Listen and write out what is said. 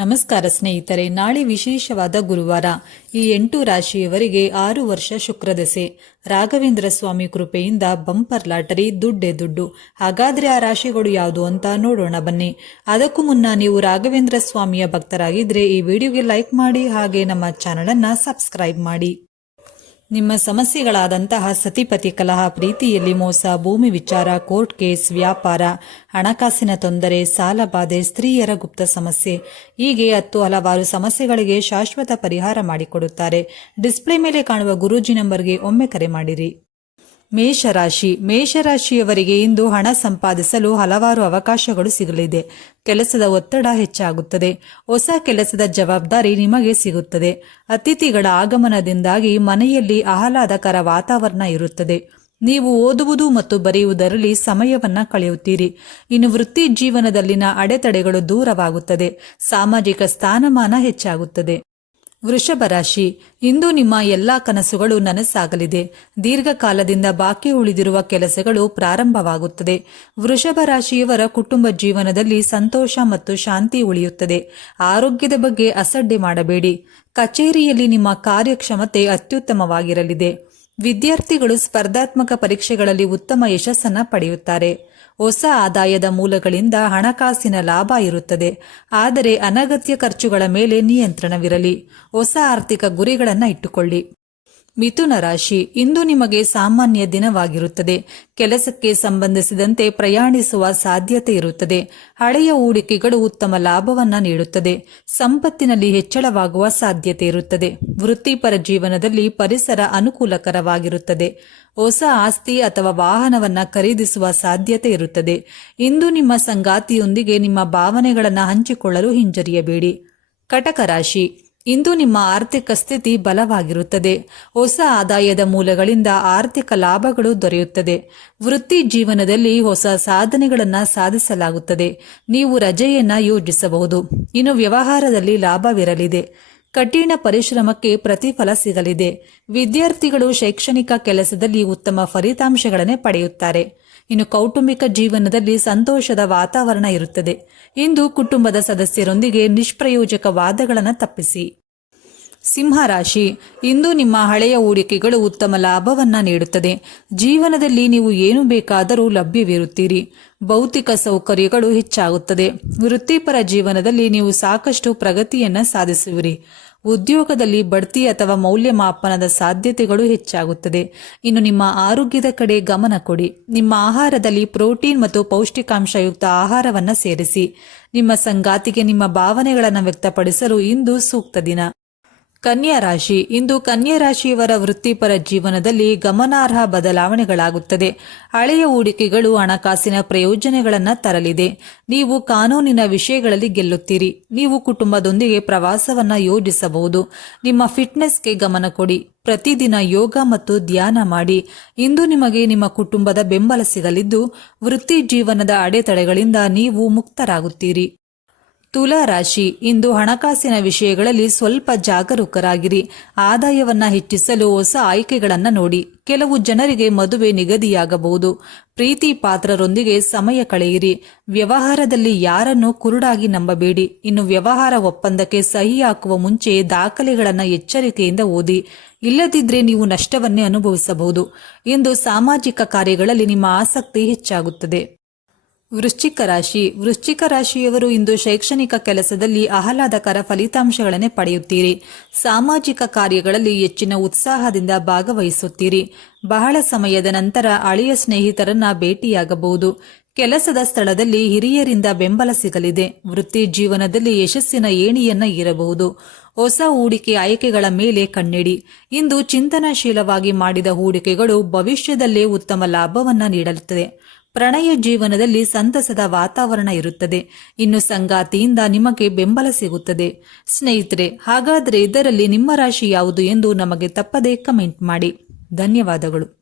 ನಮಸ್ಕಾರ ಸ್ನೇಹಿತರೆ, ನಾಳೆ ವಿಶೇಷವಾದ ಗುರುವಾರ. ಈ 8 ರಾಶಿಯವರಿಗೆ 6 ವರ್ಷ ಶುಕ್ರದಶೆ. ರಾಘವೇಂದ್ರ ಸ್ವಾಮಿ ಕೃಪೆಯಿಂದ ಬಂಪರ್ ಲಾಟರಿ, ದುಡ್ಡೇ ದುಡ್ಡು. ಹಾಗಾದ್ರೆ ಆ ರಾಶಿಗಳು ಯಾವುದು ಅಂತ ನೋಡೋಣ ಬನ್ನಿ. ಅದಕ್ಕೂ ಮುನ್ನ ನೀವು ರಾಘವೇಂದ್ರ ಸ್ವಾಮಿಯ ಭಕ್ತರಾಗಿದ್ರೆ ಈ ವಿಡಿಯೋಗೆ ಲೈಕ್ ಮಾಡಿ, ಹಾಗೆ ನಮ್ಮ ಚಾನಲ್ ಅನ್ನ ಸಬ್ಸ್ಕ್ರೈಬ್ ಮಾಡಿ. ನಿಮ್ಮ ಸಮಸ್ಯೆಗಳಾದಂತಹ ಸತಿಪತಿ ಕಲಹ, ಪ್ರೀತಿಯಲ್ಲಿ ಮೋಸ, ಭೂಮಿ ವಿಚಾರ, ಕೋರ್ಟ್ ಕೇಸ್, ವ್ಯಾಪಾರ, ಹಣಕಾಸಿನ ತೊಂದರೆ, ಸಾಲ ಬಾಧೆ, ಸ್ತ್ರೀಯರ ಗುಪ್ತ ಸಮಸ್ಯೆ, ಹೀಗೆ ಹಲವಾರು ಸಮಸ್ಯೆಗಳಿಗೆ ಶಾಶ್ವತ ಪರಿಹಾರ ಮಾಡಿಕೊಡುತ್ತಾರೆ. ಡಿಸ್ಪ್ಲೇ ಮೇಲೆ ಕಾಣುವ ಗುರೂಜಿ ನಂಬರ್ಗೆ ಒಮ್ಮೆ ಕರೆ ಮಾಡಿರಿ. ಮೇಷರಾಶಿಯವರಿಗೆ ಇಂದು ಹಣ ಸಂಪಾದಿಸಲು ಹಲವಾರು ಅವಕಾಶಗಳು ಸಿಗಲಿದೆ. ಕೆಲಸದ ಒತ್ತಡ ಹೆಚ್ಚಾಗುತ್ತದೆ. ಹೊಸ ಕೆಲಸದ ಜವಾಬ್ದಾರಿ ನಿಮಗೆ ಸಿಗುತ್ತದೆ. ಅತಿಥಿಗಳ ಆಗಮನದಿಂದಾಗಿ ಮನೆಯಲ್ಲಿ ಆಹ್ಲಾದಕರ ವಾತಾವರಣ ಇರುತ್ತದೆ. ನೀವು ಓದುವುದು ಮತ್ತು ಬರೆಯುವುದರಲ್ಲಿ ಸಮಯವನ್ನ ಕಳೆಯುತ್ತೀರಿ. ಇನ್ನು ವೃತ್ತಿ ಜೀವನದಲ್ಲಿನ ಅಡೆತಡೆಗಳು ದೂರವಾಗುತ್ತದೆ. ಸಾಮಾಜಿಕ ಸ್ಥಾನಮಾನ ಹೆಚ್ಚಾಗುತ್ತದೆ. ವೃಷಭ ರಾಶಿ, ಇಂದು ನಿಮ್ಮ ಎಲ್ಲಾ ಕನಸುಗಳು ನನಸಾಗಲಿದೆ. ದೀರ್ಘಕಾಲದಿಂದ ಬಾಕಿ ಉಳಿದಿರುವ ಕೆಲಸಗಳು ಪ್ರಾರಂಭವಾಗುತ್ತದೆ. ವೃಷಭ ರಾಶಿಯವರ ಕುಟುಂಬ ಜೀವನದಲ್ಲಿ ಸಂತೋಷ ಮತ್ತು ಶಾಂತಿ ಉಳಿಯುತ್ತದೆ. ಆರೋಗ್ಯದ ಬಗ್ಗೆ ಅಸಡ್ಡೆ ಮಾಡಬೇಡಿ. ಕಚೇರಿಯಲ್ಲಿ ನಿಮ್ಮ ಕಾರ್ಯಕ್ಷಮತೆ ಅತ್ಯುತ್ತಮವಾಗಿರಲಿದೆ. ವಿದ್ಯಾರ್ಥಿಗಳು ಸ್ಪರ್ಧಾತ್ಮಕ ಪರೀಕ್ಷೆಗಳಲ್ಲಿ ಉತ್ತಮ ಯಶಸ್ಸನ್ನು ಪಡೆಯುತ್ತಾರೆ. ಹೊಸ ಆದಾಯದ ಮೂಲಗಳಿಂದ ಹಣಕಾಸಿನ ಲಾಭ ಇರುತ್ತದೆ. ಆದರೆ ಅನಗತ್ಯ ಖರ್ಚುಗಳ ಮೇಲೆ ನಿಯಂತ್ರಣವಿರಲಿ. ಹೊಸ ಆರ್ಥಿಕ ಗುರಿಗಳನ್ನು ಇಟ್ಟುಕೊಳ್ಳಿ. ಮಿಥುನ ರಾಶಿ, ಇಂದು ನಿಮಗೆ ಸಾಮಾನ್ಯ ದಿನವಾಗಿರುತ್ತದೆ. ಕೆಲಸಕ್ಕೆ ಸಂಬಂಧಿಸಿದಂತೆ ಪ್ರಯಾಣಿಸುವ ಸಾಧ್ಯತೆ ಇರುತ್ತದೆ. ಹಳೆಯ ಹೂಡಿಕೆಗಳು ಉತ್ತಮ ಲಾಭವನ್ನ ನೀಡುತ್ತದೆ. ಸಂಪತ್ತಿನಲ್ಲಿ ಹೆಚ್ಚಳವಾಗುವ ಸಾಧ್ಯತೆ ಇರುತ್ತದೆ. ವೃತ್ತಿಪರ ಜೀವನದಲ್ಲಿ ಪರಿಸರ ಅನುಕೂಲಕರವಾಗಿರುತ್ತದೆ. ಹೊಸ ಆಸ್ತಿ ಅಥವಾ ವಾಹನವನ್ನ ಖರೀದಿಸುವ ಸಾಧ್ಯತೆ ಇರುತ್ತದೆ. ಇಂದು ನಿಮ್ಮ ಸಂಗಾತಿಯೊಂದಿಗೆ ನಿಮ್ಮ ಭಾವನೆಗಳನ್ನು ಹಂಚಿಕೊಳ್ಳಲು ಹಿಂಜರಿಯಬೇಡಿ. ಕಟಕ ರಾಶಿ, ಇಂದು ನಿಮ್ಮ ಆರ್ಥಿಕ ಸ್ಥಿತಿ ಬಲವಾಗಿರುತ್ತದೆ. ಹೊಸ ಆದಾಯದ ಮೂಲಗಳಿಂದ ಆರ್ಥಿಕ ಲಾಭಗಳು ದೊರೆಯುತ್ತದೆ. ವೃತ್ತಿ ಜೀವನದಲ್ಲಿ ಹೊಸ ಸಾಧನೆಗಳನ್ನು ಸಾಧಿಸಲಾಗುತ್ತದೆ. ನೀವು ರಜೆಯನ್ನ ಯೋಜಿಸಬಹುದು. ಇನ್ನು ವ್ಯವಹಾರದಲ್ಲಿ ಲಾಭವಿರಲಿದೆ. ಕಠಿಣ ಪರಿಶ್ರಮಕ್ಕೆ ಪ್ರತಿಫಲ ಸಿಗಲಿದೆ. ವಿದ್ಯಾರ್ಥಿಗಳು ಶೈಕ್ಷಣಿಕ ಕೆಲಸದಲ್ಲಿ ಉತ್ತಮ ಫಲಿತಾಂಶಗಳನ್ನೇ ಪಡೆಯುತ್ತಾರೆ. ಇನ್ನು ಕೌಟುಂಬಿಕ ಜೀವನದಲ್ಲಿ ಸಂತೋಷದ ವಾತಾವರಣ ಇರುತ್ತದೆ. ಇಂದು ಕುಟುಂಬದ ಸದಸ್ಯರೊಂದಿಗೆ ನಿಷ್ಪ್ರಯೋಜಕ ವಾದಗಳನ್ನು ತಪ್ಪಿಸಿ. ಸಿಂಹರಾಶಿ, ಇಂದು ನಿಮ್ಮ ಹಳೆಯ ಹೂಡಿಕೆಗಳು ಉತ್ತಮ ಲಾಭವನ್ನ ನೀಡುತ್ತದೆ. ಜೀವನದಲ್ಲಿ ನೀವು ಏನು ಬೇಕಾದರೂ ಲಭ್ಯವಿರುತ್ತೀರಿ. ಭೌತಿಕ ಸೌಕರ್ಯಗಳು ಹೆಚ್ಚಾಗುತ್ತದೆ. ವೃತ್ತಿಪರ ಜೀವನದಲ್ಲಿ ನೀವು ಸಾಕಷ್ಟು ಪ್ರಗತಿಯನ್ನ ಸಾಧಿಸುವಿರಿ. ಉದ್ಯೋಗದಲ್ಲಿ ಬಡ್ತಿ ಅಥವಾ ಮೌಲ್ಯಮಾಪನದ ಸಾಧ್ಯತೆಗಳು ಹೆಚ್ಚಾಗುತ್ತದೆ. ಇನ್ನು ನಿಮ್ಮ ಆರೋಗ್ಯದ ಕಡೆ ಗಮನ ಕೊಡಿ. ನಿಮ್ಮ ಆಹಾರದಲ್ಲಿ ಪ್ರೋಟೀನ್ ಮತ್ತು ಪೌಷ್ಟಿಕಾಂಶಯುಕ್ತ ಆಹಾರವನ್ನು ಸೇರಿಸಿ. ನಿಮ್ಮ ಸಂಗಾತಿಗೆ ನಿಮ್ಮ ಭಾವನೆಗಳನ್ನು ವ್ಯಕ್ತಪಡಿಸಲು ಇಂದು ಸೂಕ್ತ ದಿನ. ಕನ್ಯಾ ರಾಶಿ, ಇಂದು ಕನ್ಯಾ ರಾಶಿಯವರ ವೃತ್ತಿಪರ ಜೀವನದಲ್ಲಿ ಗಮನಾರ್ಹ ಬದಲಾವಣೆಗಳಾಗುತ್ತದೆ. ಹಳೆಯ ಹೂಡಿಕೆಗಳು ಹಣಕಾಸಿನ ಪ್ರಯೋಜನಗಳನ್ನು ತರಲಿದೆ. ನೀವು ಕಾನೂನಿನ ವಿಷಯಗಳಲ್ಲಿ ಗೆಲ್ಲುತ್ತೀರಿ. ನೀವು ಕುಟುಂಬದೊಂದಿಗೆ ಪ್ರವಾಸವನ್ನ ಯೋಜಿಸಬಹುದು. ನಿಮ್ಮ ಫಿಟ್ನೆಸ್ಗೆ ಗಮನ ಕೊಡಿ. ಪ್ರತಿದಿನ ಯೋಗ ಮತ್ತು ಧ್ಯಾನ ಮಾಡಿ. ಇಂದು ನಿಮಗೆ ನಿಮ್ಮ ಕುಟುಂಬದ ಬೆಂಬಲ ಸಿಗಲಿದ್ದು, ವೃತ್ತಿ ಜೀವನದ ಅಡೆತಡೆಗಳಿಂದ ನೀವು ಮುಕ್ತರಾಗುತ್ತೀರಿ. ತುಲಾ ರಾಶಿ, ಇಂದು ಹಣಕಾಸಿನ ವಿಷಯಗಳಲ್ಲಿ ಸ್ವಲ್ಪ ಜಾಗರೂಕರಾಗಿರಿ. ಆದಾಯವನ್ನ ಹೆಚ್ಚಿಸಲು ಹೊಸ ಆಯ್ಕೆಗಳನ್ನು ನೋಡಿ. ಕೆಲವು ಜನರಿಗೆ ಮದುವೆ ನಿಗದಿಯಾಗಬಹುದು. ಪ್ರೀತಿ ಪಾತ್ರರೊಂದಿಗೆ ಸಮಯ ಕಳೆಯಿರಿ. ವ್ಯವಹಾರದಲ್ಲಿ ಯಾರನ್ನೂ ಕುರುಡಾಗಿ ನಂಬಬೇಡಿ. ಇನ್ನು ವ್ಯವಹಾರ ಒಪ್ಪಂದಕ್ಕೆ ಸಹಿ ಹಾಕುವ ಮುಂಚೆ ದಾಖಲೆಗಳನ್ನು ಎಚ್ಚರಿಕೆಯಿಂದ ಓದಿ. ಇಲ್ಲದಿದ್ದರೆ ನೀವು ನಷ್ಟವನ್ನೇ ಅನುಭವಿಸಬಹುದು. ಇಂದು ಸಾಮಾಜಿಕ ಕಾರ್ಯಗಳಲ್ಲಿ ನಿಮ್ಮ ಆಸಕ್ತಿ ಹೆಚ್ಚಾಗುತ್ತದೆ. ವೃಶ್ಚಿಕ ರಾಶಿಯವರು ಇಂದು ಶೈಕ್ಷಣಿಕ ಕೆಲಸದಲ್ಲಿ ಆಹ್ಲಾದಕರ ಫಲಿತಾಂಶಗಳನ್ನೇ ಪಡೆಯುತ್ತೀರಿ. ಸಾಮಾಜಿಕ ಕಾರ್ಯಗಳಲ್ಲಿ ಹೆಚ್ಚಿನ ಉತ್ಸಾಹದಿಂದ ಭಾಗವಹಿಸುತ್ತೀರಿ. ಬಹಳ ಸಮಯದ ನಂತರ ಹಳೆಯ ಸ್ನೇಹಿತರನ್ನ ಭೇಟಿಯಾಗಬಹುದು. ಕೆಲಸದ ಸ್ಥಳದಲ್ಲಿ ಹಿರಿಯರಿಂದ ಬೆಂಬಲ ಸಿಗಲಿದೆ. ವೃತ್ತಿ ಜೀವನದಲ್ಲಿ ಯಶಸ್ಸಿನ ಏಣಿಯನ್ನ ಏರಬಹುದು. ಹೊಸ ಹೂಡಿಕೆ ಆಯ್ಕೆಗಳ ಮೇಲೆ ಕಣ್ಣಿಡಿ. ಇಂದು ಚಿಂತನಶೀಲವಾಗಿ ಮಾಡಿದ ಹೂಡಿಕೆಗಳು ಭವಿಷ್ಯದಲ್ಲೇ ಉತ್ತಮ ಲಾಭವನ್ನ ನೀಡುತ್ತದೆ. ಪ್ರಣಯ ಜೀವನದಲ್ಲಿ ಸಂತಸದ ವಾತಾವರಣ ಇರುತ್ತದೆ. ಇನ್ನು ಸಂಗಾತಿಯಿಂದ ನಿಮಗೆ ಬೆಂಬಲ ಸಿಗುತ್ತದೆ. ಸ್ನೇಹಿತರೆ, ಹಾಗಾದರೆ ಇದರಲ್ಲಿ ನಿಮ್ಮ ರಾಶಿ ಯಾವುದು ಎಂದು ನಮಗೆ ತಪ್ಪದೇ ಕಮೆಂಟ್ ಮಾಡಿ. ಧನ್ಯವಾದಗಳು.